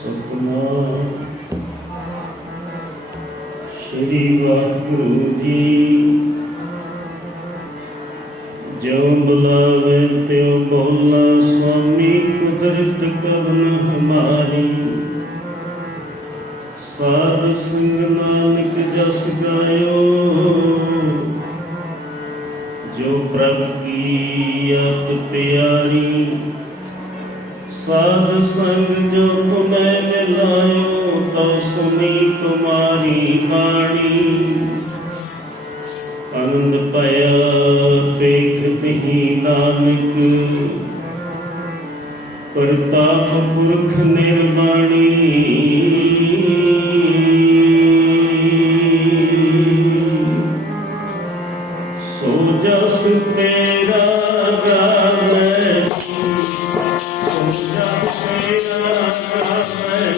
ਸਤਿਨਾਮ ਸ਼੍ਰੀ ਵਾਹਿਗੁਰੂ ਜੀ। ਜੋ ਬੁਲਾਵੇ ਤਿਉ ਬੋਲਾ, ਸੁਆਮੀ ਕੁਦਰਤ ਕਰਮ ਹਮਾਰੀ। ਸਾਧ ਸੰਗ ਨਾਨਕ ਜਸ ਗਾਇਓ, ਜੋ ਪ੍ਰਭ ਕੀ ਅਤ ਪਿਆਰੀ। ਸਾਧ ਸੰਗ ਜੋ ਤੁਮੈ ਮਿਲਾਇਓ, ਤਉ ਸੁਣੀ ਤੁਮਾਰੀ ਬਾਣੀ। ਆਨੰਦ ਪਾਇਆ ਦੇਖਤਿ ਨਾਨਕ, ਪ੍ਰਤਾਪ ਪੁਰਖ ਨਿਰਵਾਣੀ। ਸੋ ਜਸ ਤੇਰਾ ਗਾਵੈ, ਸੋ ਜਸ ਤੇਰਾ ਗਾਵੈ।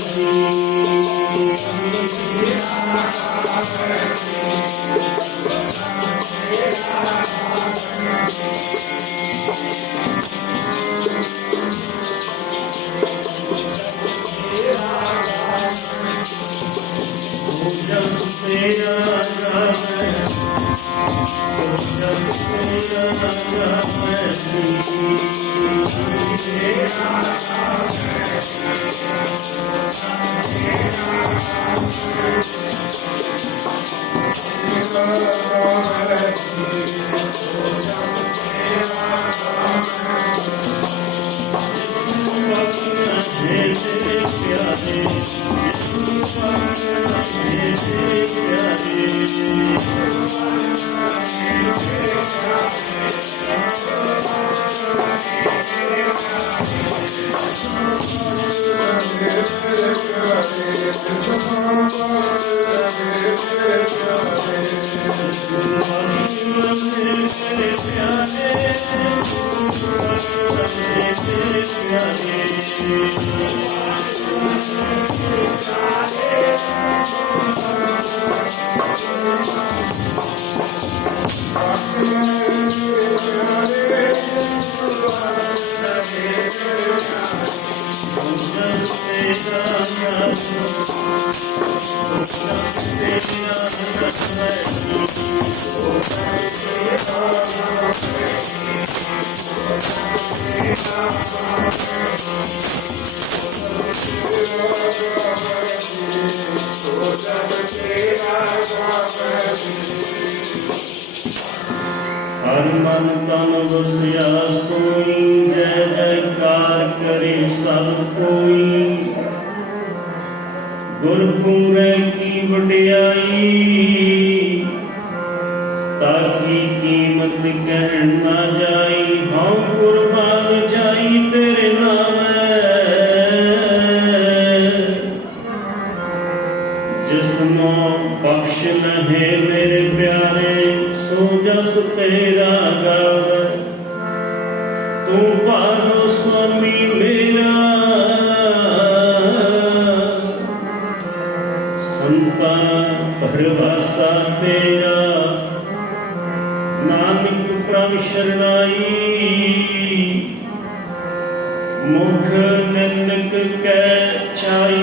ਹਰ ਮਨ ਤਨ ਵਸਿਆ ਸੋਈ, ਜੈ ਜੈਕਾਰ ਕਰੇ ਸਭ ਕੋਈ। ਗੁਰਪੁਰੈ ਕੀ ਵਡਿਆਈ, ਤਾਕੀ ਕੀਮਤ ਕਹਿਣ ਨਾ ਜਾਈ। ਹਉ ਕੁਰਬਾਨ ਜਾਈ ਤੇਰੇ ਨਾਮੈ, ਜਿਸਨੋ ਬਖਸ਼ ਲਹੇ ਮੇਰੇ ਪਿਆਰੇ। ਸੋ ਜਸ ਤੇਰਾ ਗਾਵੈ, ਤੂੰ ਭਾਰੋ ਸੁਆਮੀ ਮੇਰਾ। ਸੰਤਾਂ ਭਰਵਾਸਾ ਤੇਰਾ, ਨਾਨਕ ਪ੍ਰਭ ਸ਼ਰਨਾਈ। ਮੁਖ ਨਿੰਦਕ ਕੈ ਛਾਈ,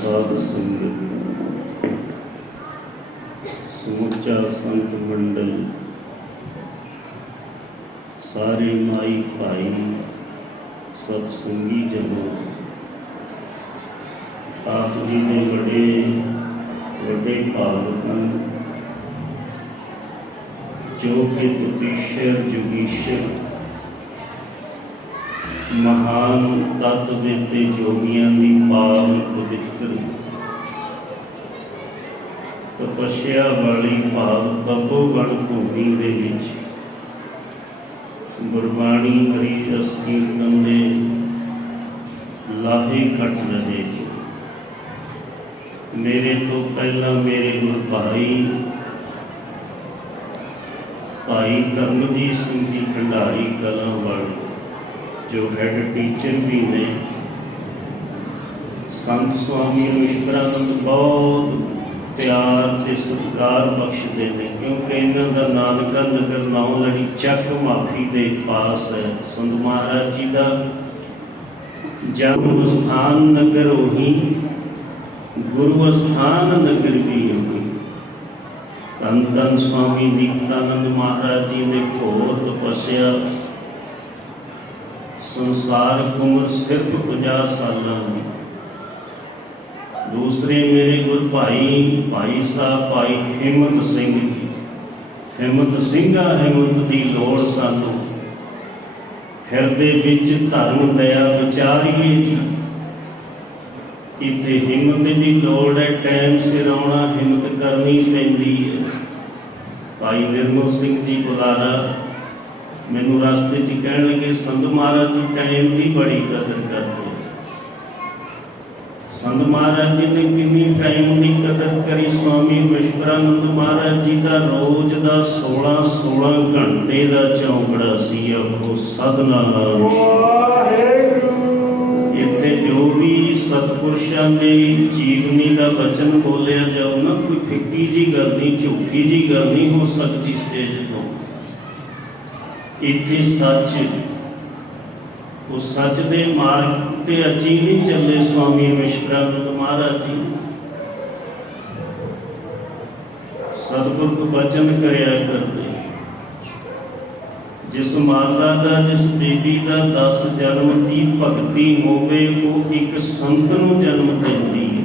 ਸਾਧ ਸੰਗਤ ਸਮੁੱਚਾ ਸੰਤ ਮੰਡਲ ਸਾਰੇ ਮਾਈ ਭਾਈ ਸਤ ਸੰਗੀ ਜਨੋ ਆਪ ਜੀ ਦੇ ਵੱਡੇ ਭਾਵਕ ਹਨ ਜੋ ਕਿ ਤਪੀਸ਼ਰ ਜੁਗੀਸ਼ਰ महान तत्व ते जोगियां दी पावन पवित्र तपस्या वाली भाव तपोवन भूमि दे विच गुरबाणी हरि रस कीर्तन दे लाहे खट रहे। मेरे तो पहला मेरे गुरु भाई धर्मजीत सिंह जी भंडारी कलां वाले जो हेड टीचर भी ने संत स्वामी ईश्वरानंद बहुत प्यार से सत्कार बख्शते हैं क्योंकि इन्हों का नानका नगर नाव लड़ी चक माफी के पास है। संत महाराज जी का जन्म स्थान नगर वही गुरु स्थान नगर भी वही। धन धन स्वामी दीप्तानंद महाराज जी ने घोर तपस्या संसार उम्र सिर्फ 50 साल की। दूसरे मेरे गुरु भाई साहब भाई हिम्मत सिंह जी हिम्मत सिंघा हिम्मत की लोड़ सानू हिरदे विच धर्म दया विचारीए जी। इत्थे हिम्मत की लोड़ है टाइम सिर आना हिम्मत करनी पैंदी है। भाई निर्मल सिंह जी बुलारा मैनू रास्ते च कहन लगे संत महाराज जी टाइम की बड़ी कदर करते। संत महाराज जी ने कितनी टाइम की कदर करी। स्वामी ईश्वरानंद महाराज जी का रोज का 16 घंटे का चौंकड़ा सी आखो साधना नाम। इत्थे जो भी सतपुरुषों के जीवनी का वचन बोलिया जाओ ना कोई फिक्की जी गल नहीं झूठी जी गल नहीं हो सकती स्टेज तो। इत्थे सच उस सच दे मार्ग ते अजी नहीं चले स्वामी ईश्वरानंद महाराज जी। सतगुरु वचन करया करते जिस माता का जिस देवी का 10 जन्म की भगती होवे वो एक संत नूं जन्म देती है।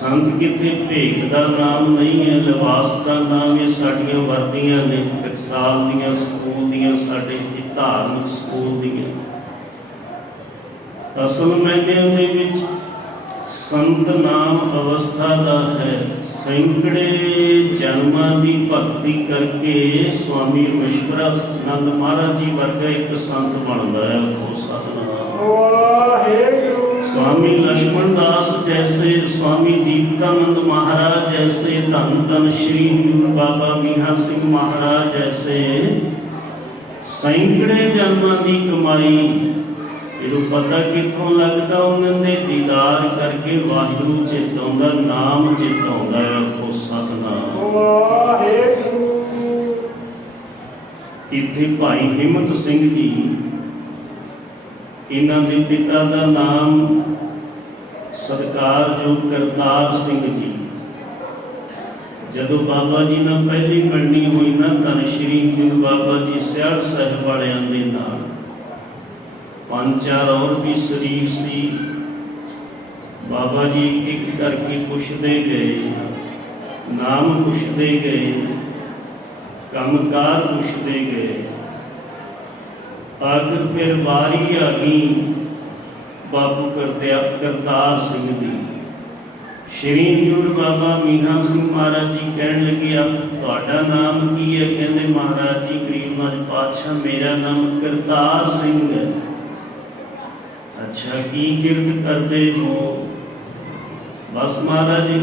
ਸੰਤ ਕਿਤੇ ਭੇਖ ਦਾ ਨਾਮ ਨਹੀਂ ਹੈ, ਲਿਬਾਸ ਦਾ ਨਾਮ ਇਹ ਸਾਡੀਆਂ ਵਰਦੀਆਂ ਨੇ, ਟਕਸਾਲ ਦੀਆਂ, ਸਕੂਲ ਦੀਆਂ, ਸਾਡੇ ਧਾਰਮਿਕ ਸਕੂਲ ਦੀਆਂ। ਅਸਲ ਮਾਇਨਿਆਂ ਦੇ ਵਿੱਚ ਸੰਤ ਨਾਮ ਅਵਸਥਾ ਦਾ ਹੈ। ਸੈਂਕੜੇ ਜਨਮਾਂ ਦੀ ਭਗਤੀ ਕਰਕੇ ਸਵਾਮੀ ਰਮੇਸ਼ਵਰਾਨੰਦ ਮਹਾਰਾਜ ਜੀ ਵਰਗਾ ਇੱਕ ਸੰਤ ਬਣਦਾ ਹੈ। ਉਹ ਸਤਿਨਾਮ ਵਾਹਿਗੁਰੂ। स्वामी लक्ष्मण दास जैसे, स्वामी दीप्तानंद महाराज जैसे, धन धन श्री हजूर बाबा मीहा सिंह महाराज जैसे सैकड़े जन्मां की कमाई जो पता कितों लगता उन्होंने दीदार करके वाहिगुरू चित आउंदा, नाम चित आउंदा है। आखो सतनाम वाहिगुरू। इत्थे भाई हिम्मत सिंह जी, इन्हां दे पिता का नाम सरकार जो करतार सिंह जी। जदों बाबा जी ने पहली मंडी हुई ना धन श्री गुरु बाबा जी सियाड़ साहिब वालियां दे नाल 5-4 और भी शरीर सी। बाबा जी एक एक करके पुछते गए, नाम पुछते गए, कामकार पुछते गए। आखिर फिर वारी आ गई बाबू करतार सिंह दी। श्री हजूर बाबा मीहा सिंह महाराज जी कहन लगे, आप तुहाडा नाम की है? कहते महाराज जी गरीबगंज पातशाह मेरा नाम करतार सिंह है। अच्छा की किरत करते हो? बस महाराज जी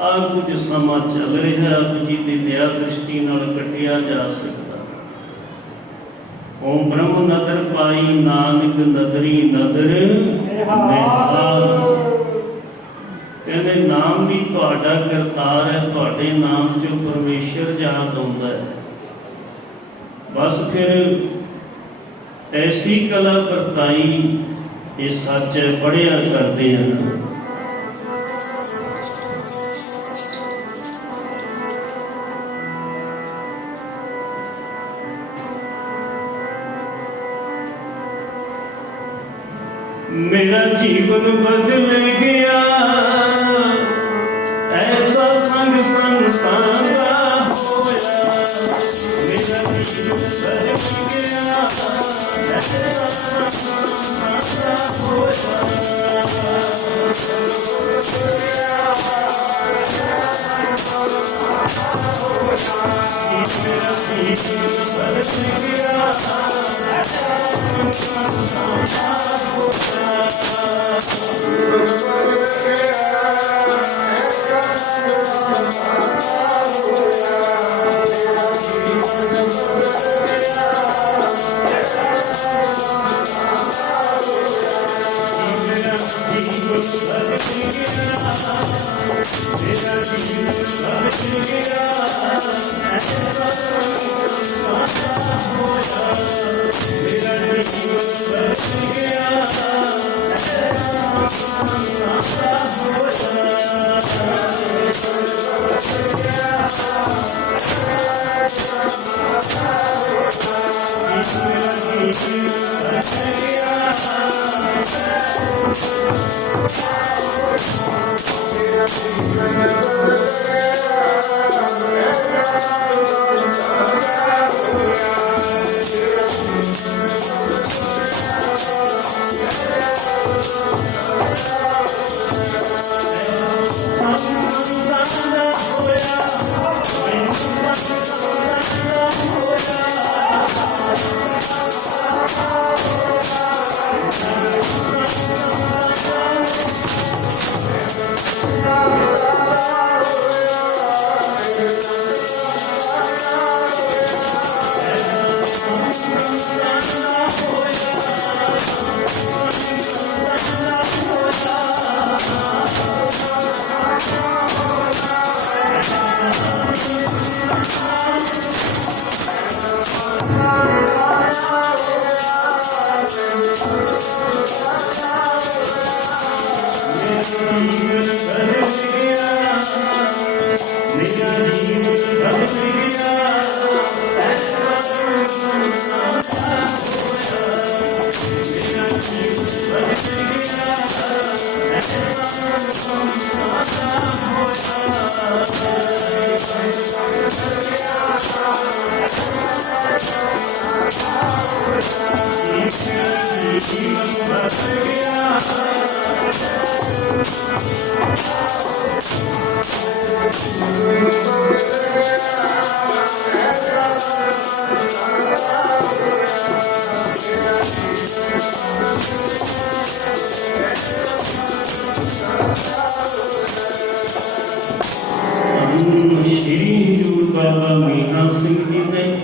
आ कुछ समा चल रहा, आप जी की दया दृष्टि नाल कटिया जा सकता। ओम ब्रह्म नदर पाई नानक नदरी नदर निहाल। कहते नाम भी तुहाडा करतार है, तुहाडे नाम चो परमेश्वर जात आउंदा है। बस फिर ऐसी कला बरताई, ये सच है, पढ़िया करते हैं। मेरा जीवन बदल गया, ऐसा संग संतान का होया। मेरा जीवन बदल गया, ऐसा संग संतान का होया। मेरा जीवन बदल गया, ऐसा संग संतान का होया। मेरा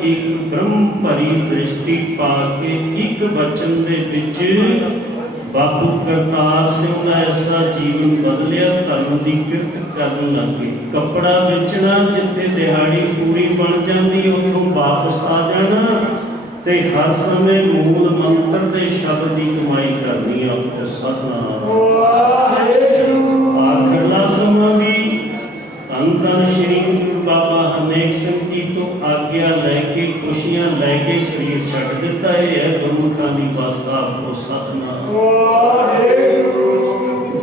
एक ब्रह्म भरी दृष्टि पा के एक वचन दे विच बापू करतार सिंह का ऐसा जीवन बदलिया, धर्म की किरत करन लगे। कपड़ा बेचना, जिथे दिहाड़ी पूरी बन जाती उत्थों वापस आ जाना, ते हर समय मूल मंत्र के शब्द की कमाई करनी। आपको सतनाम आखिरला समा भी धन धन श्री गुरु बाबा हरनेक सिंह जी तो आज्ञा लैके खुशियां लैके शरीर छड्ड दिता है। गुरमुखां दी वास्ता आपको सतनाम।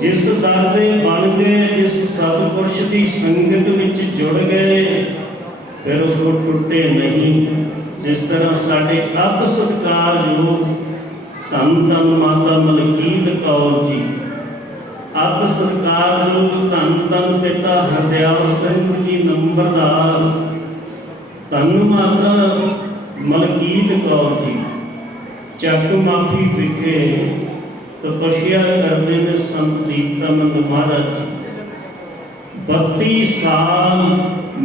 जिस दर दे बन गए, जिस सतपुरुष की संगत विच जुड़ गए, फिर उसको टुटे नहीं। जिस तरह साढ़े अत सत्कारयोग धन धन माता मलकीत कौर जी, अत सत्कारयोग धन धन पिता हरदयाल सिंह जी नंबरदार, धन माता मलकीत कौर जी चक माफी विखे तपस्या करते ने संत दीप्तानंद महाराज जी 32 साल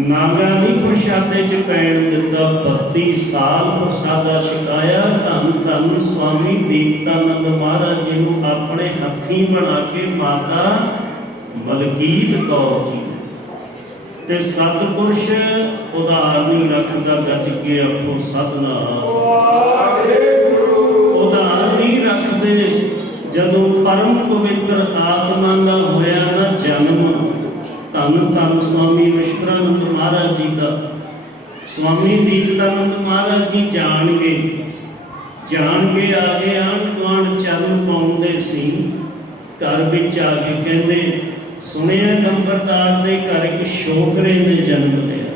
नागा नहीं प्रसादे च पैण दिता। 32 साल प्रसादा छकाया। धन धन स्वामी दीप्तानंद महाराज जी को अपने हथी बना के माता मलकीत कौर जी ते सतपुरुष उधार नहीं रखता। गज के आखो सतनाम। उधार नहीं रखते। जदों परम पवित्र आत्मा का होया ना जन्म, धन धन स्वामी विश्वरानंद महाराज जी का, स्वामी दीप्तानंद महाराज जी जान के आगे आंढ गुआंढ चरण पाउंदे सी। घर विच आके कहंदे सुनिया नंबरदार दे घर एक छोकरे ने जन्म लिया।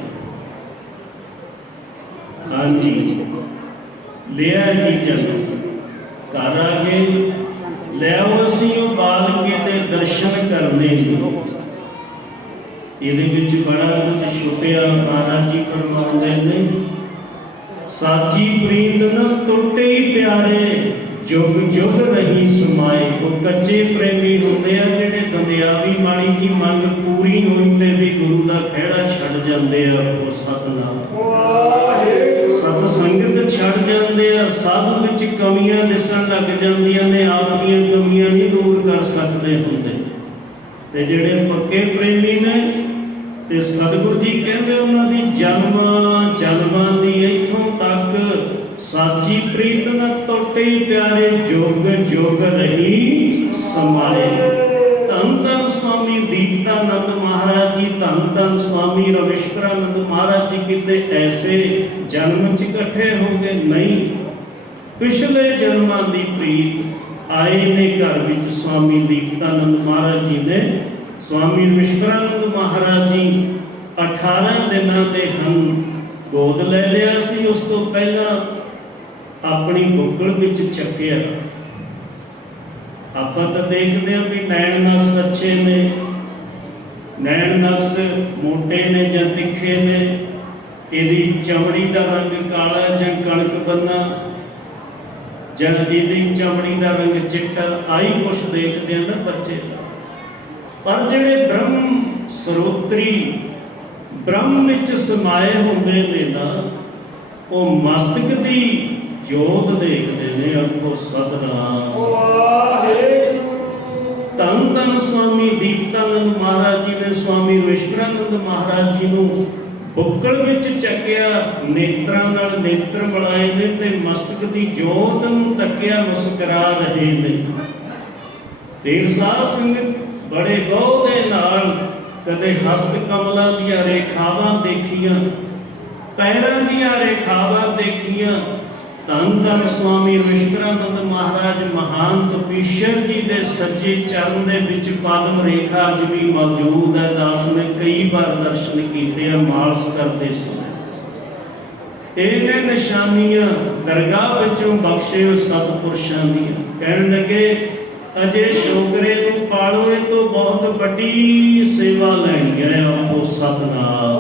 हाँ जी लिया जी जन्म। घर आके लियाओ असीं ओह बालके दे दर्शन करने। ये बड़ा कुछ छुपिया। महाराज जी फरमाते हैं साची प्रीत न टुटे ही प्यारे, जुग जुग रही समाए। वो कच्चे प्रेमी होंगे जिहड़े दुनियावी माड़ी की मंग पूरी होई ते भी गुरु का खैड़ा छड्ड जांदे आ। वो सतनाम सत संगत छड्ड जांदे आ। साधु विच कमियां दिसन लग जांदियां ने, आपणियां कमियां नहीं दूर कर सकते हुंदे। ते जिहड़े पक्के प्रेमी ने ते सतगुरु जी कहते उन्होंने जन्मां दी इत्थों तक साची प्रीत न टुटे प्यारे, जुग जुग रही समाए। धन धन स्वामी दीप्तानंद महाराज जी, धन धन स्वामी रविशंकरानंद महाराज जी किते ऐसे जन्म च इकट्ठे हो गए नहीं। पिछले जन्मां दी प्रीत आए ने घर विच स्वामी दीप्तानंद महाराज जी ने। स्वामी विश्वरानंद महाराज जी 18 दिनों के हम गोद ले लिया सी। उस तो पहला अपनी बुकल विच चक्या। आप तो देखते हैं भी नैन नक्श अच्छे ने, नैन नक्श मोटे ने या तिखे ने, यदि चमड़ी का रंग काला या कणक बन्ना, या यदि चमड़ी का रंग चिट्टा, आई कुछ देखते हैं ना बच्चे। पर जिहड़े ब्रह्म सरोत्री ब्रह्म विच समाए होंदे ने ना, वो मस्तक की जोत देखते हैं। आखो सतनाम। धन धन स्वामी दीप्तानंद महाराज जी ने स्वामी विश्वरानंद महाराज जी को बुक्कल विच चकिया, नेत्रां नाल नेत्र मिलाए ने ते मस्तक की जोत नूं तकिया, मुस्कुरा रहे ने। देव साध संगत बड़े गौर दे नाल कदे हस्त कमलों दी रेखावां देखियां, पैरां दी रेखावां देखियां। धन धन स्वामी विश्वरानंद महाराज महान तपीश्वर जी के सज्जे चरण दे विच पद्म रेखा अज भी मौजूद है। दास ने कई बार दर्शन किए, मालस करते समय। इन्हें निशानियां दरगाह विचों बख्शे सतपुरुषां दी। कहण लगे अजे छोकरे को पालो तो बहुत बड़ी सेवा लैनी है। आपो सतनाम।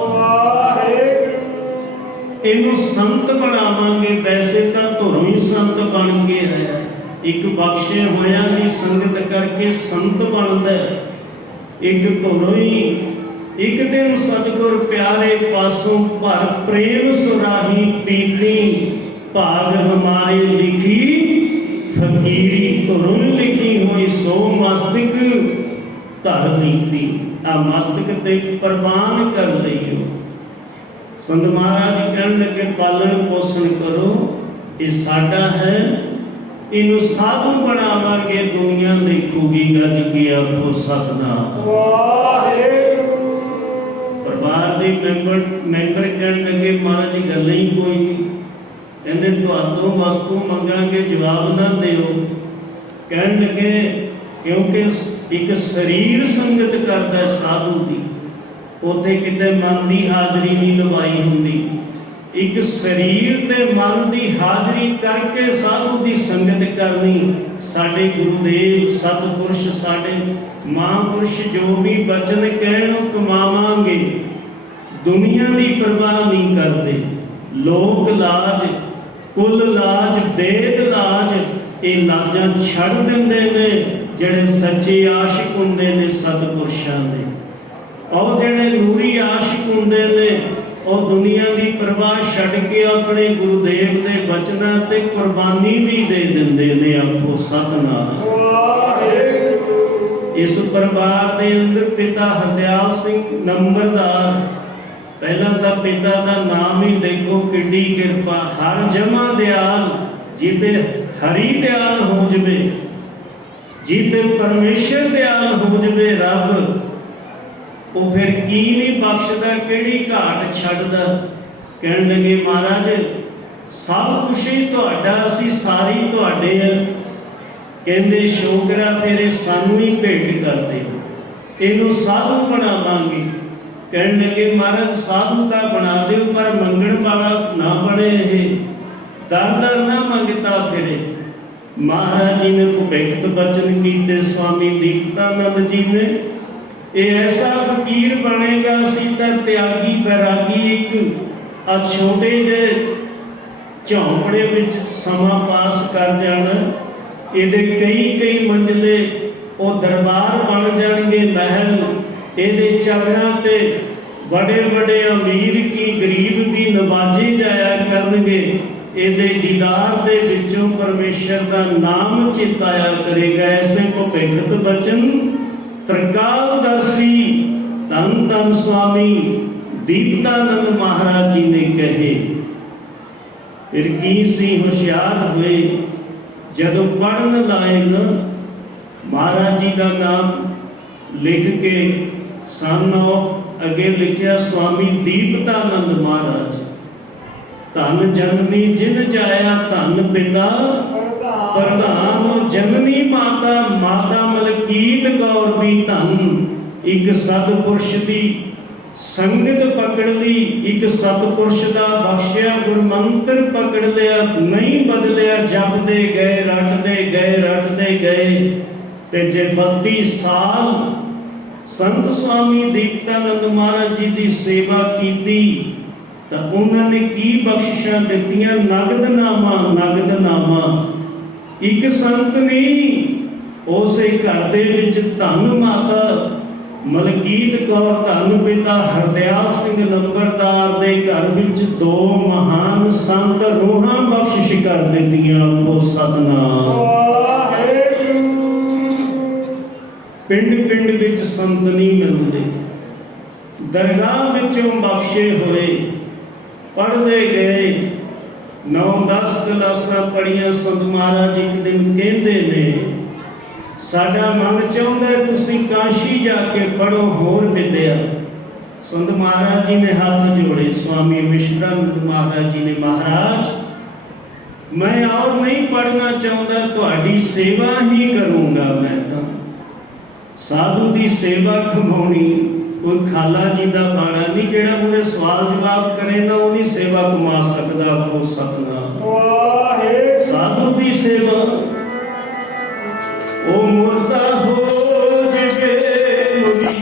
इनू संत बनावांगे। वैसे तो धुरों ही संत बन के है, एक बख्शे होया की संगत करके संत बनता है। एक धुरों ही एक दिन सतगुर प्यारे पासों भर प्रेम सुराही पीती भाग हमारे लिखी फकीरी, धुन लिखी हुई सो मस्तक धर लीती। आ मस्तक ते प्रवान कर लियो। संत महाराज कहन लगे पालन पोषण करो, ये साडा है, इनू साधु बनावांगे, दुनिया देखूगी गज के आखो सतनाम। परिवार के मैंबर कहन लगे महाराज जी गल ही कोई नहीं, कहते तुहाडों वस्तु मंगांगे जवाब ना दिओ। कहन लगे क्योंकि एक शरीर संगत करता साधु की, उत्थे किते मन की हाजरी नहीं लवाई हुंदी। एक शरीर ते मन की हाजरी करके साधु की संगत करनी। साडे गुरुदेव सतपुरुष साडे महापुरुष जो भी बचन कहण कमावांगे, दुनिया की परवाह नहीं करते। लोक लाज, कुल लाज, वेद लाज, ये लाजां छड़ दिंदे ने जिहड़े सच्चे आशिक हुंदे ने सतपुरुषां दे। और जिहड़े नूरी आशिक हुंदे ने और दुनिया की परवाह छड्ड के अपने गुरुदेव के बचनां ते कुर्बानी भी दे दिंदे ने। आखो सतनाम। इस परिवार के अंदर पिता हरदयाल सिंह नंबरदार, पहला तो पिता का नाम ही देखो किड्डी किरपा, हर जमा दयाल, जिते हरि दयाल हो जवे, जिते परमेश्वर दयाल हो जवे रब, वो फिर की नहीं बख्शदा, किहड़ी घाट छड्डदा। कहण लगे महाराज सब कुछ ही तुहाडा, असीं सारे ही तुहाडे आ। कहंदे शोकरा फिर सानू ही भेंट कर दे, इहनूं साधु बनावांगे। कहण लगे महाराज साधु का बना दिओ, पर मंगण वाला ना बने, दर दर ना मंगता फिरे। महाराज जी ने भविष्य बचन कीते, स्वामी दीप्तानंद जी ने, ये ऐसा फकीर बनेगा असीं तां त्यागी बैरागी एक आ छोटे जे झोंपड़े विच समा पास कर जाना। इहदे कई कई मंजिले वो दरबार बन जाएंगे, महल इहदे चरणों ते बड़े बड़े अमीर की गरीब भी नवाजे जाया करनगे। इहदे दीदार दे विचों परमेश्वर का नाम चिताया करेगा। ऐसे भविष्य बचन त्रिकालदर्शी धन धन स्वामी दीप्तानंद महाराज जी ने कहे। फिर की सी होशियार हुए, जदों पढ़न लायक महाराज जी का नाम लिख के सन अगे लिखिया स्वामी दीप्तानंद महाराज। धन जननी जिन जाया धन पिता प्रधान, जननी माता माता मलकीत कौर भी धन। एक सतपुरुष की संगत पकड़ ली, एक सतपुरुष का बख्शिया गुरमंत्र पकड़ लिया, नहीं बदलिया, जपते गए रटते गए रटते गए। ते जे 32 साल संत स्वामी दीप्तानंद महाराज जी की सेवा की तो उन्होंने की बख्शिशा दित्तियां, नगद नामा। एक संत नहीं, उसे घर दे विच धन माता मलकीत कौर, धन पिता हरदयाल सिंह नंबरदार दे घर विच 2 महान संत रूहां बख्शिश कर दित्तियां। आखो सतनाम। पिंड पिंड विच संत नहीं मिलते, दरगाह विचों बख्शे हुए पढ़ते गए। 9-10 क्लासां पढ़ियां। संत महाराज एक दिन कहते ने, साडा मन चाहुंदा तुसीं काशी जाके पढ़ो होर विद्या। संत महाराज जी ने हाथ जोड़े, स्वामी विश्रानंद महाराज जी ने, महाराज मैं और नहीं पढ़ना चाहता, तुहाडी सेवा ही करूँगा। मैं तो साधु की सेवा कमाउणी कोई खाला जी का बाड़ा नहीं, जिहड़ा मुझे सवाल जवाब करे ना उहदी सेवा कमा सकदा। हो सतनाम। साधु की सेवा ओ मुर्दा हो जगे मुनी,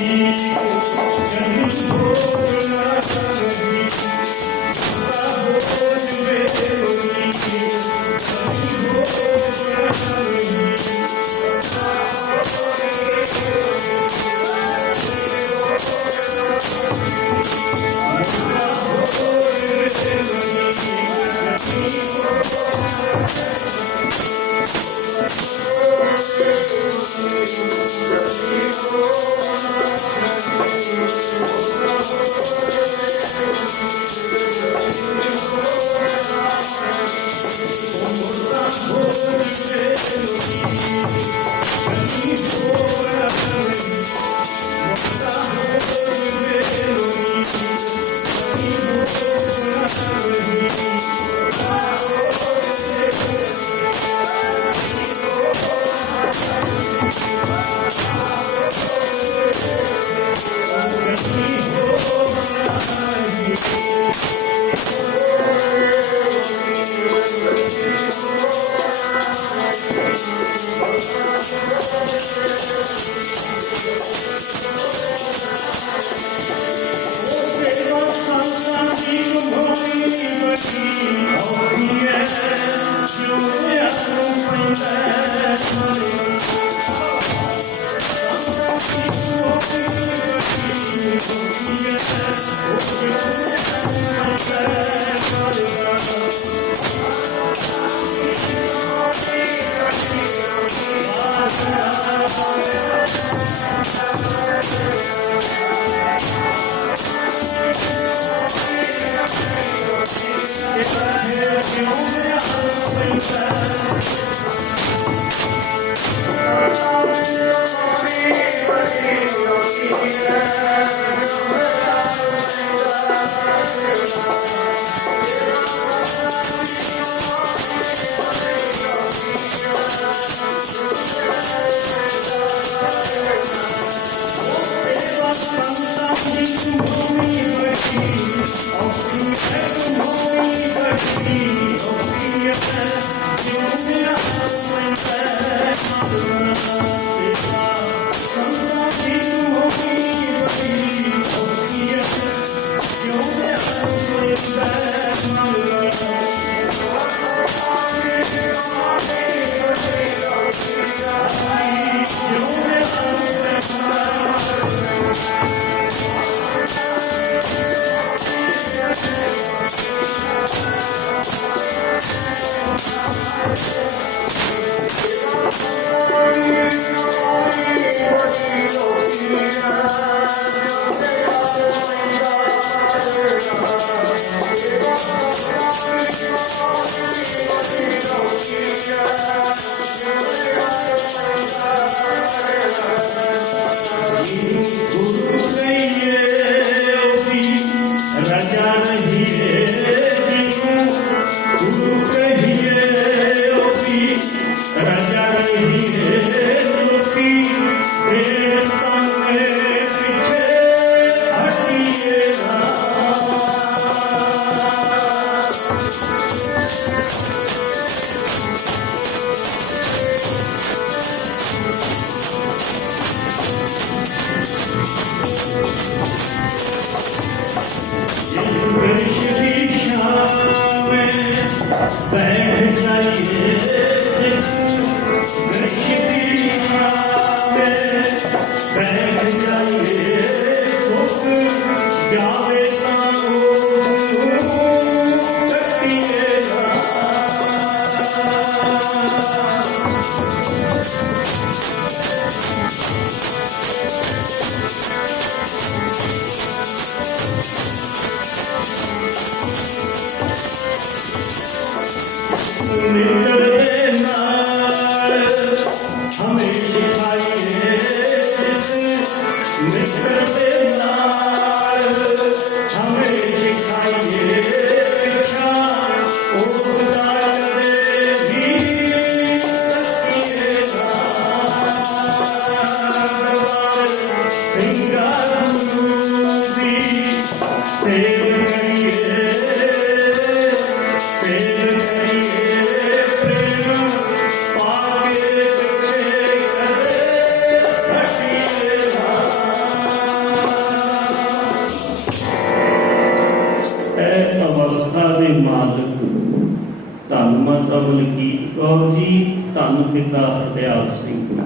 पिता हरदयाल सिंह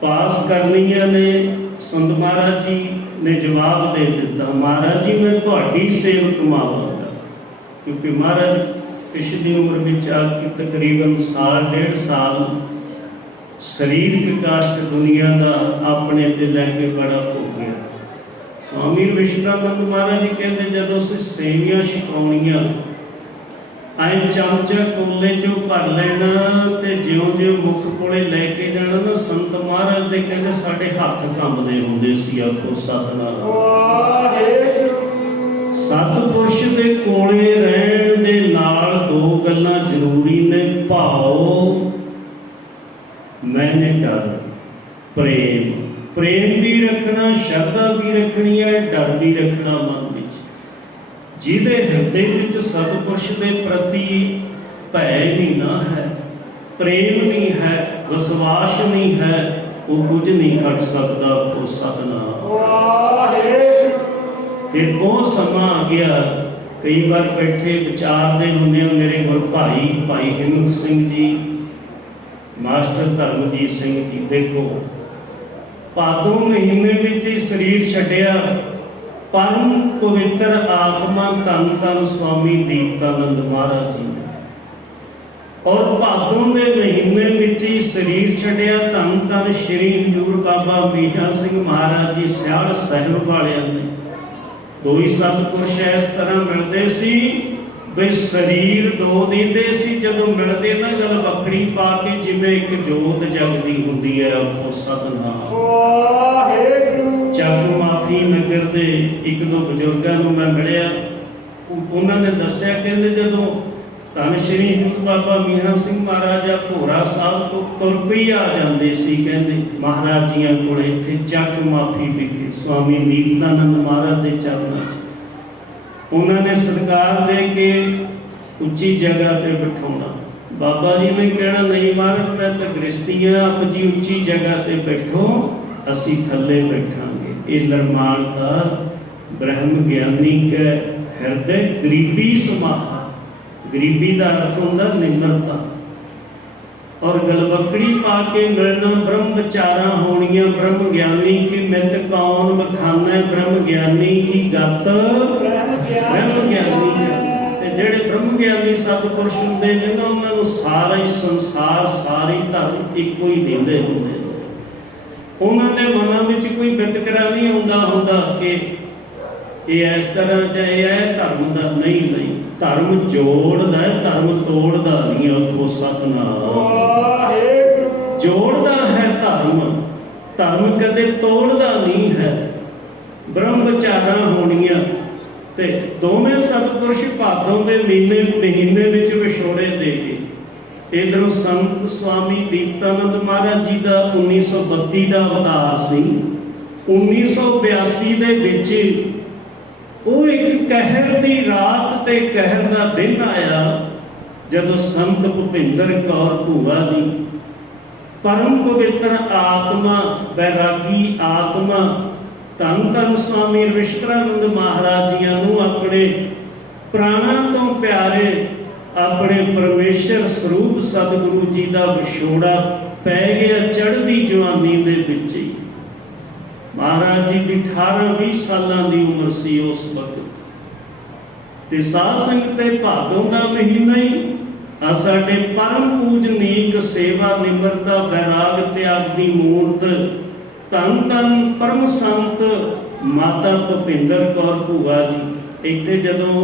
पास करनिया ने संत महाराज जी ने जवाब दे दिता, महाराज जी मैं थोड़ी सेवक मावांगा, क्योंकि महाराज पिछली उम्र में आके तकरीबन साल 1.5 साल शरीरक कष्ट दुनिया का अपने ते लैके बड़ा हो गया। स्वामी विश्वनाथ महाराज जी कहते जदों से सेवियां छकाउणियां आए चमचा कोले चो भर लेना ते ज्यों ज्यों मुख कोले लैके जाना ना संत महाराज दे कहते साडे हथ कंबदे हुंदे सी। आखो सतनाम सतपुरुष दे कोले रहण दे नाल दो गल्लां जरूरी ने, भाव मैंने डर प्रेम, प्रेम भी रखना, श्रद्धा भी रखनी है, डर भी रखना मन में। जिहदे हृदय विच सतपुरुष के प्रति भय नहीं ना है, प्रेम नहीं है, विश्वास नहीं है, वो कुछ नहीं कर सकता। वो सतनाम फिर वो समा आ गया। कई बार बैठे विचारते होंगे मेरे गुरु भाई हिम्मत सिंह जी, मास्टर धर्मजीत सिंह जी, देखो भादों महीने में ही शरीर छड्डिया परम पवित्र आत्मा धन धन स्वामी दीप्तानंद महाराज जी ने। और भादों के महीने में ही शरीर छड्या धन धन श्री हजूर बाबा मीशा सिंह महाराज जी सियाड़ साहिब वालियां ने। दो ही सतपुरुष इस तरह मिलते सी बई शरीर दो देंदे सी, जदों मिलते ना गल बखड़ी पा के जिवें एक जोत जगदी हुंदी है। आखो सतनाम चक माफी नगर के एक दो बजुर्गों को मैं मिलिया, उन्होंने दस्या कहते जदों धन श्री हजूर बाबा मीरा सिंह महाराजा भोरा साहब तो तुर पई आ जाते सी, कहते महाराज जियां कोल इत्थे चक माफी विखे स्वामी दीप्तानंद महाराज के चरणों उन्होंने सत्कार दे के उच्ची जगह पर बिठाना। बाबा जी ने कहना नहीं महाराज मैं तो गृहस्थी हाँ, आप जी उच्ची जगह पर बैठो असी थले बैठांगे। ये निर्माण का ब्रह्म ज्ञानी के हृदय गरीबी समाहा। गरीबी का अर्थ होता निम्रता। और गलबकड़ी पा के मिलना ब्रह्मचारा होनिया ब्रह्म ज्ञानी की मित कौन बखाना ब्रह्म ज्ञानी की गत ब्रह्म ज्ञानी जेड़े ब्रह्म ज्ञानी सतपुरुष होंदे ने ना उन्होंने सारा ही संसार सारी धर्म एको ही देंदे होंदे। उन्होंने मनां विच कोई वितकरा नहीं होंदा कि ये इस तरह चाहे धर्म का नहीं धर्म जोड़दा है धर्म तोड़दा नहीं। आखो सतनाम जोड़दा है धर्म, धर्म कदे तोड़दा नहीं है। ब्रह्मचारा होनिया ते दोवें सतपुरुष भादों के महीने विच विछोड़े दे के इधरों संत स्वामी दीप्तानंद महाराज जी का 1932 का अवतार सी। 1982 दे विच वो एक कहर की रात ते कहर का दिन आया जदों संत भुपिंदर कौर भूआ जी परम पवित्र आत्मा बैरागी आत्मा धन धन स्वामी विश्रानंद महाराज जी अपने प्राणा तो प्यारे अपने परमेश्वर स्वरूप सतगुरु जी का विछोड़ा पै गया चढ़ती जवानी दे विच ही। महाराज जी की 18-20 सालों की उम्र सी उस वक्त ते साध संगत भादों का महीना ही साडे परम पूजनीक सेवा निमरता बैराग त्याग की मूर्त धन धन परम संत माता भुपिंदर कौर भूआ जी इत्थे जदों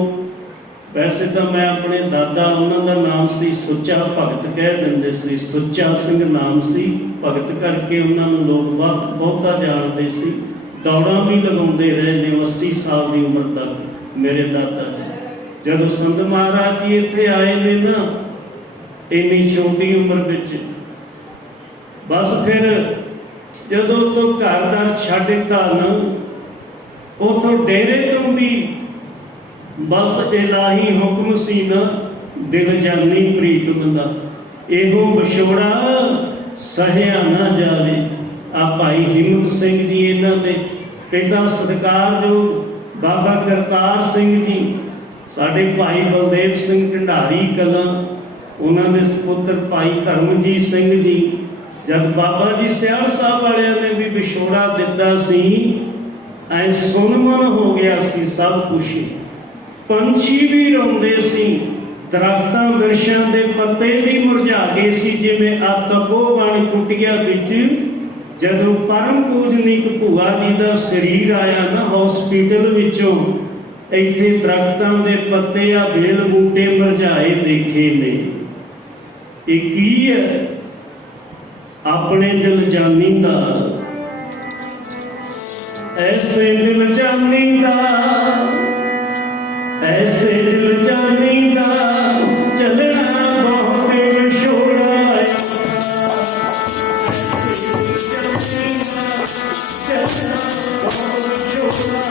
वैसे तो मैं अपने दादा उन्होंने नाम से सुच्चा भगत कह देंगे सी, सुच्चा सिंह नाम से भगत करके उन्होंने लोग बहुता जानते सी। दौड़ा भी लगाते रहे ने 80 साल की उम्र तक मेरे दादा जी। जब संत महाराज जी इत्थे आए ने ना इन्नी छोटी उम्र विच बस फिर जदों तो घर दर छड्ड घन उतों डेरे तो भी बस इलाही हुक्म सी ना दिल जानी प्रीतम दा एहो विछोड़ा सहया ना जावे। आ भाई हिम्मत सिंह जी इन्हां दे पिता सत्कार जो बाबा करतार सिंह जी साडे भाई बलदेव सिंह ढंडारी कलां उन्हां दे सपुत्र भाई धर्मजीत सिंह जी जब बाबा जी सियाल साहब वालियां ने भी विछोड़ा दिता सी ऐ सुनमन हो गया सी सब कुछ। पंछी भी रोंदे सी दरख्तां वृक्षां दे पत्ते भी मुरझा गए सी जिवें आ तपोवन कुटिया विच जदों परम पूजनीक भूआ जी का शरीर आया ना हॉस्पिटल विचों इत्थे दरख्तां दे पत्ते आ बेल बूटे मुरझाए देखे ने। ये की है अपने दिल जानी दा ऐसे दिल जानी दा ऐसे दिल जानी दा चलना बहुत विछोड़ा चलना बहुत विछोड़ा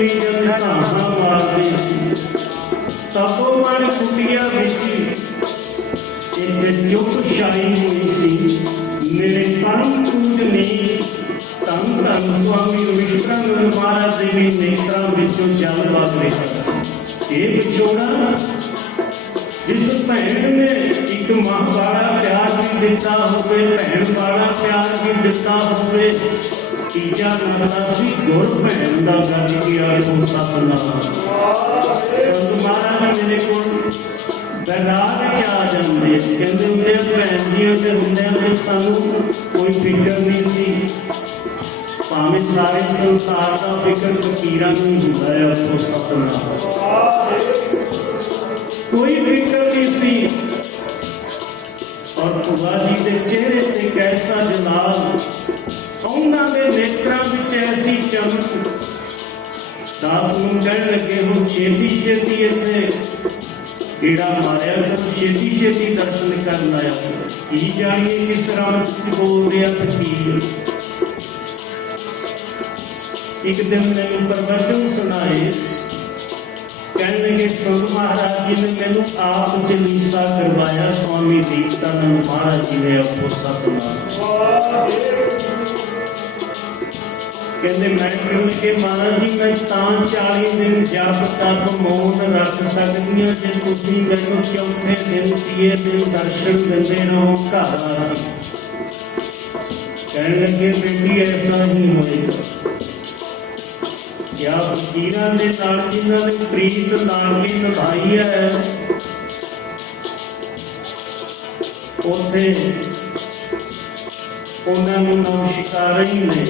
ਵੀ ਜਦ ਧਾਹਾਂ ਮਾਰਦੇ ਤਪੋਵਨ ਕੁਟੀਆਂ ਵਿੱਚ ਇੱਕ ਚੁੱਪ ਛਾਈ ਹੋਈ ਸੀ। ਮੇਰੇ ਤਨ ਕੂਜ ਨੇ ਧੰਨ ਧੰਨ ਸੁਆਮੀ ਵਿਸ਼ਰਾਮ ਮਹਾਰਾਜ ਦੇ ਵੀ ਨੇਤਰਾਂ ਵਿੱਚੋਂ ਜਲ ਵਗ ਰਿਹਾ। ਇਹ ਵਿਛੋੜਾ ਜਿਸ ਭੈਣ ਨੇ ਇੱਕ ਮਾਂ ਵਾਲਾ ਪਿਆਰ ਵੀ ਦਿੱਤਾ ਹੋਵੇ, ਭੈਣ ਵਾਲਾ ਪਿਆਰ ਵੀ ਦਿੱਤਾ ਹੋਵੇ, ਤੀਜਾ ਨੰਬਰ ਸੀ ਗੁਰ ਭੈਣ ਦਾ ਗੱਜ ਗਿਆ ਹੋ ਸਤਨਾਮ। ਸੰਤ ਮਹਾਰਾਜ ਮੇਰੇ ਕੋਲ ਬੈਠਾਰ ਵਿੱਚ ਆ ਜਾਂਦੇ, ਕਹਿੰਦੇ ਹੁੰਦੇ ਭੈਣ ਜੀਆਂ ਦੇ ਹੁੰਦਿਆਂ ਤੇ ਸਾਨੂੰ ਕੋਈ ਫਿਕਰ ਨਹੀਂ ਸੀ, ਭਾਵੇਂ ਸਾਰੇ ਸੰਸਾਰ ਦਾ ਫਿਕਰ ਫਕੀਰਾਂ ਨੂੰ ਹੁੰਦਾ ਹੈ। ਉਹ ਸਤਨਾਮ ਕੋਈ ਫਿਕਰ ਨਹੀਂ ਸੀ। ਔਰ ਭੂਆ ਜੀ ਦੇ ਚਿਹਰੇ ਤੇ ਕੈਸਾ ਜਲਾਲ, ਉਹਨਾਂ ਦੇ ਨੇਤਰਾਂ ਵਿੱਚ ਐਸੀ ਚਮਕ। ਦਾਸ ਨੂੰ ਕਹਿਣ ਲੱਗੇ ਹੁਣ ਛੇਤੀ ਛੇਤੀ ਇੱਥੇ ਕੀੜਾ ਮਾਰਿਆ ਕਰ, ਛੇਤੀ ਛੇਤੀ ਦਰਸ਼ਨ ਕਰਨ ਆਇਆ। ਕੀ ਜਾਣੀਏ ਕਿਸ ਤਰ੍ਹਾਂ ਬੋਲਦੇ ਆ ਫਕੀਰ। ਇੱਕ ਦਿਨ ਮੈਨੂੰ ਪ੍ਰਵਚਨ ਸੁਣਾਏ, ਕਹਿਣ ਲੱਗੇ ਸੰਤ ਮਹਾਰਾਜ ਜੀ ਨੇ ਮੈਨੂੰ ਆਪ ਜਲੀਸਾ ਕਰਵਾਇਆ। स्वामी दीप्तानंद महाराज जी ने आपको सतनाम कहते मैं क्यों के महाराज जी मैं 40 दिन जप तप मौन रख सकती हूँ जे तुसी मैनू चौथे दिन 3 दिन दर्शन देंदे रहो घर आके। कहने लगे बेटी ऐसा ही होएगा या फकीरां दे नाल जिन्हां ने प्रीत लाडली निभाई है उत्थे उन्होंने नमस्कार ही ने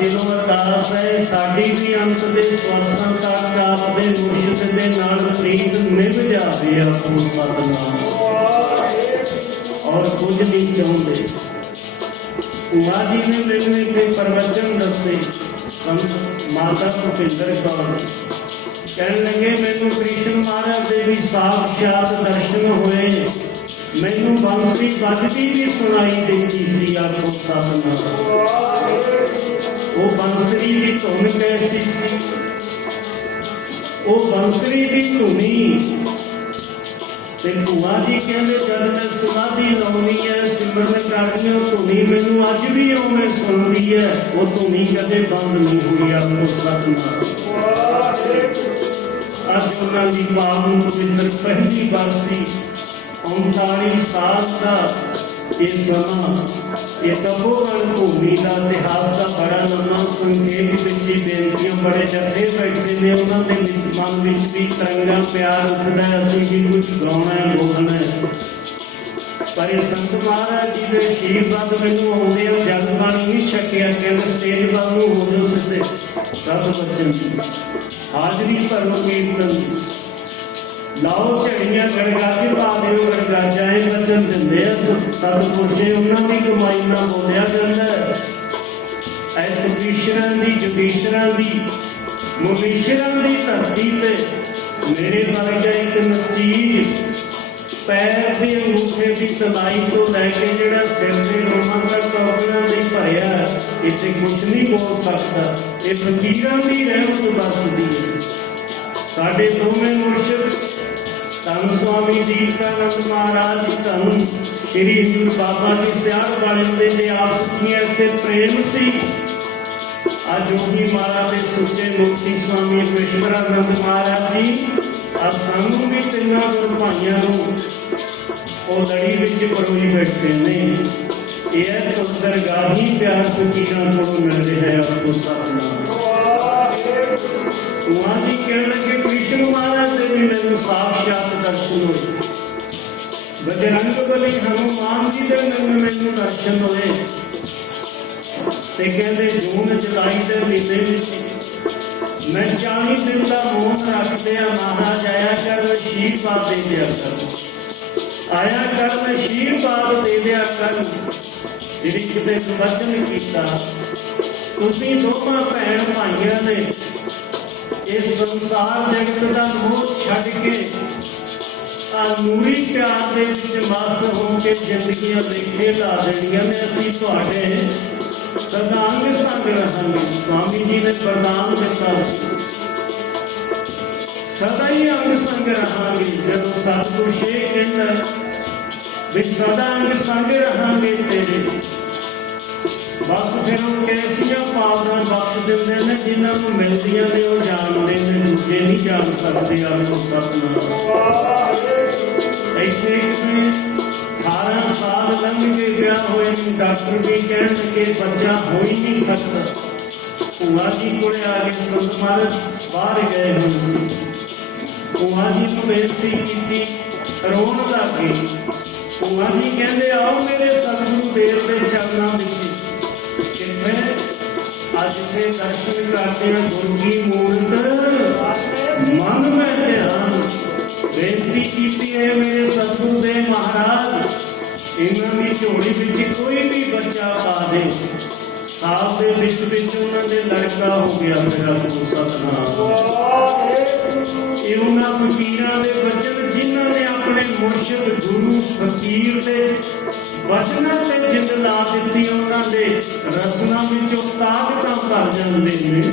दिलों अरदास है साड़ी भी अंत के स्वासां तक आपदे मुर्शिद दे नाल प्रीत निभ जावे आपको सतनाम और कुछ नहीं चाहते। माँ जी ने मैंने एक प्रवचन दसे संत माता भुपिंदर कौर कहने लगे मैनू कृष्ण महाराज के भी साक्षात दर्शन होए मैनू बांसुरी बजती भी सुनाई देती सी आपको सतनाम। वो बांसुरी की धुन कैसी थी, वो बांसुरी की धुनी भूआ जी कहते जब मैं समाधि लानी है सिमरन करनी धुनी मैनू अज भी उवें सुनती है वो धुनी कदे बंद नहीं हुई आपको सतनाम। अज उन्होंने पावन पवित्र पहली बरसी 39 साल का ये समा ये तपोवन भूमि का इतिहास का बड़ा लंबा संक्षेप पिछली बेनतियां बड़े जत्थे बैठे ने उन्होंने मन में भी तरंगा प्यार उठता है असं भी कुछ गाना है बोलना है पर संत महाराज जी के आशीर्वाद मैनू आते जल पानी नहीं छकिया कहते स्टेज वाल हो जाओ सीधे सब बचन हाजरी भरो कीर्तन लाओ झड़ियां गड़गा के पा दो गड़गाजाए बचन देंगे सतपुरशे उन्होंने की कमाई ना बोलिया जाता है ऐसपीशर की जुगीशर की मुनीशर की धरती से मेरे वर्गा एक नतीज पैर के अंगूठे की तलाई तो लैके जो सिर के रोमां तक कपड़ा नहीं भरया इतने कुछ नहीं बोल सकता ये फकीरां की रहमत बसती है। साडे दोवें मुर्शिद धन स्वामी दीप्तानंद महाराज धन श्री हजूर बाबा जी सियाड़ वाले दे आपस में ऐसे प्रेम सी अज जोगी महाराज के सुचे मूर्ति स्वामी विश्वरानंद महाराज जी अब सानू भी तिना गुरु भाइयों वो लड़ी विच परोई बैठे ने यह तो दरगाही प्यार फकीरां को मिलते हैं आपको सतनाम। वहाँ जी कहने लगे कृष्ण महाराज से भी मैंने साक्षात दर्शन हुए बजरंग बली हनुमान जी के मैंने दर्शन हुए कहते जून जुलाई के महीने मैं 40 दिन का मौन रख दिया महाराज आया कर आशीर्वाद दे दिया कर आया कर आशीर्वाद दे दिया कर जी किसी वचन किया तुसी दोनों भैन भाइयों ने इस संसार जगत का मोह छड़ के नूरी प्यार के मस्त हो के जिंदगी लिखे ला देनिया ने असीं तुहाडे सदा अंग संग रहांगे। स्वामी जी ने वरदान दिता सदा ही अंग संग रहांगे। जब सतगुरु ये कहता भी सदा अंग संग रहांगे तेरे, बस फिर वो कैसियां पावना बख्श देंदे ने जिन्होंने मिलदियां ने वो जानते हैं, दूजे नहीं जान सकते। आपको सतनाम ऐसे 18 साल लंघ के ब्याह हुए, डॉक्टर भी कह के बच्चा हो ही नहीं सकता। भूआ जी को आके संत महाराज बाहर गए हुए, भूआ जी को बेनती की, रोन लग गई। भूआ जी कहते आओ मेरे सतगुरु देव के चरणों में, कितने अज से दर्शन करते हैं गुरु की मूर्त मन में ध्यान। बेनती की है मेरे सतगुरुदेव महाराज, इन्हों की झोली में कोई भी बच्चा पा दे, साल के उन्होंने लड़का हो गया। मेरा सतनाम इन्होंने फकीर के बचन जिन्होंने अपने मुर्शद गुरु फकीर के वचनों से जिंद ला दी, उन्होंने रसना ताकत कर जाते हैं।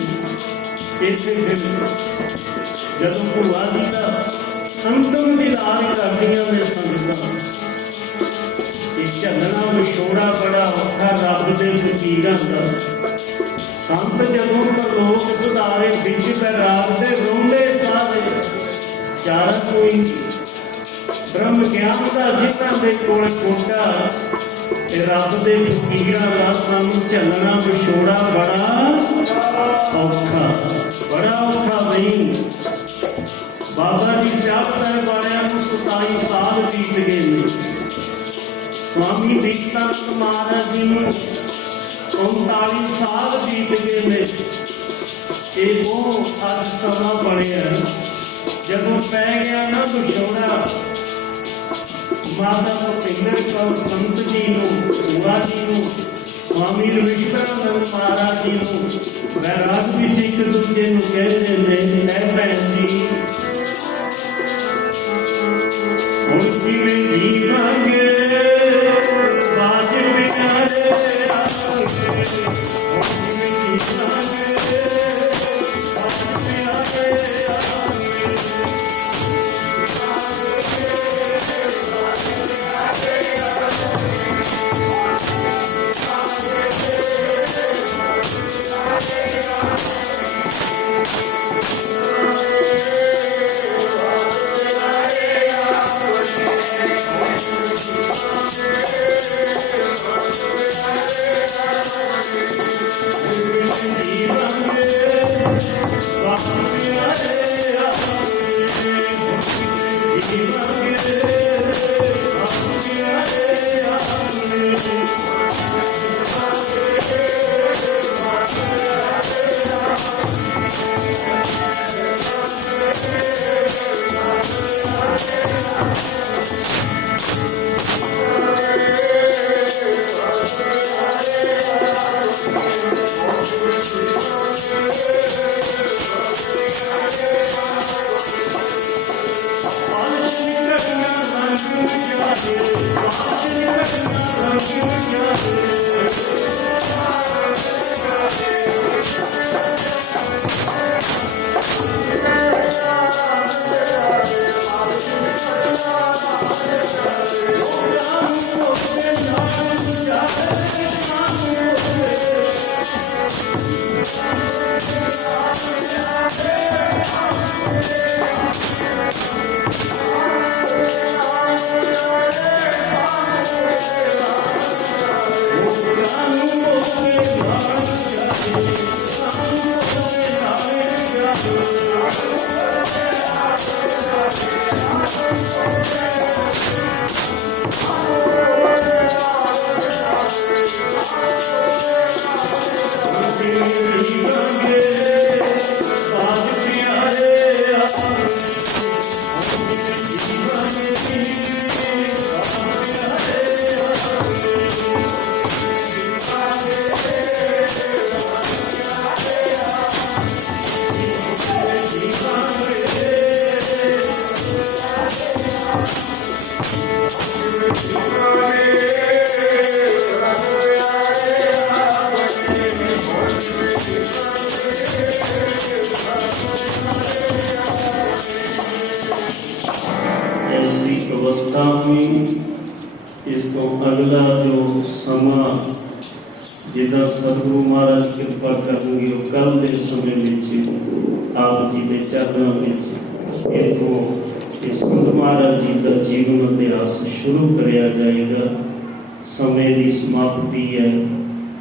जब भूआ जी का अंतिम दीदार करदियां ने संगत, झलना विछोड़ा बड़ा औखा रब के फकीरां दा। संत जदों परलोक सुधारे बिच रात दे रोंदे सारे, चारा कोई ब्रह्म ज्ञान का जिन्हां दे कोल कोटा, रब के फकीरां दा सानूं झलना विछोड़ा बड़ा औखा नहीं। बाबा जी चाप साहब वालियां नूं 27 साल बीत गए। स्वामी दीक्षानंद महाराज जी को 39 साल बीत गए ने। ये वो अज समा बनया जब पै गया ना विछोड़ा, माता भुपिंदर कौर संत जी को, भूआ जी को, स्वामी रविंद्रानंद महाराज जी को वैराग विच एक दूजे को कहते हैं भैन जी हुण किवें जीवांगे बाज प्यारे अगला जो समा जिदा सतगुरु महाराज कृपा करेंगे वो कल के समय में आप जी के चरणों में इतों संत महाराज जी का जीवन इतिहास शुरू कराया जाएगा। समय की समाप्ति है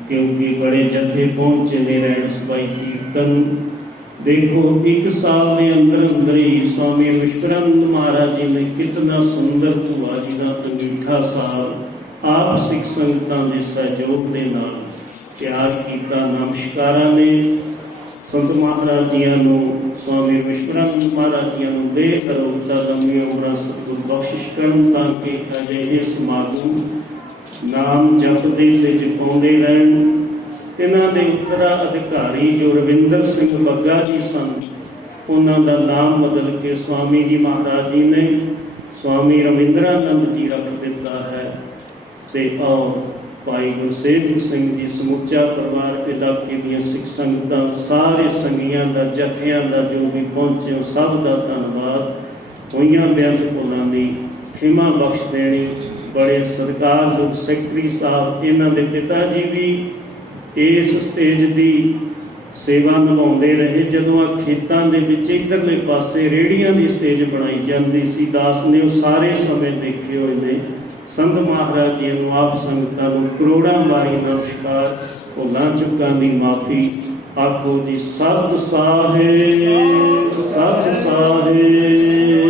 क्योंकि बड़े जथे पहुंचे ने रैन सभाई कीर्तन देखो एक साल के अंदर अंदर ही स्वामी विश्रानंद महाराज जी ने कितना सुंदर भुआ जी का अंगीठा साल आप सिख संगतां के सहयोग के नाल प्यार किया। नमस्कारा ने संत महाराज जी स्वामी विश्रानंद महाराज जी दे अरोगता लंबी उम्र सतगुर बख्शिश करन ताकि अजिहे समागम नाम जपते ते जपाउंदे रहन। इन्हां दे उत्तरा अधिकारी जो रविंदर सिंह बग्गा जी सन उन्हां दा नाम बदल के स्वामी जी महाराज जी ने स्वामी रविंद्रानंद जी रख दिता है। ते आओ भाई गुरसेवक सिंह जी समूचा परिवार इलाके दी सिख संगतां सारे संगियां दा जथियां दा जो भी पहुंचे सब का धन्नवाद। होइयां बेअंत भुलां दी खिमा बख्श देनी। बड़े सत्कारयोग सैकटरी साहब इन्हां दे पिता जी भी इस स्टेज की सेवा निभाते रहे। जदों खेतों के इधरले पासे रेहड़ियां की स्टेज बनाई जाती सी दास ने वो सारे समय देखे हुए ने। संत महाराज जी आप संगतां नूं करोड़ां वारी नमस्कार। भुलां चुकां दी माफ़ी। आखो जी सत साहिब सत साहिब।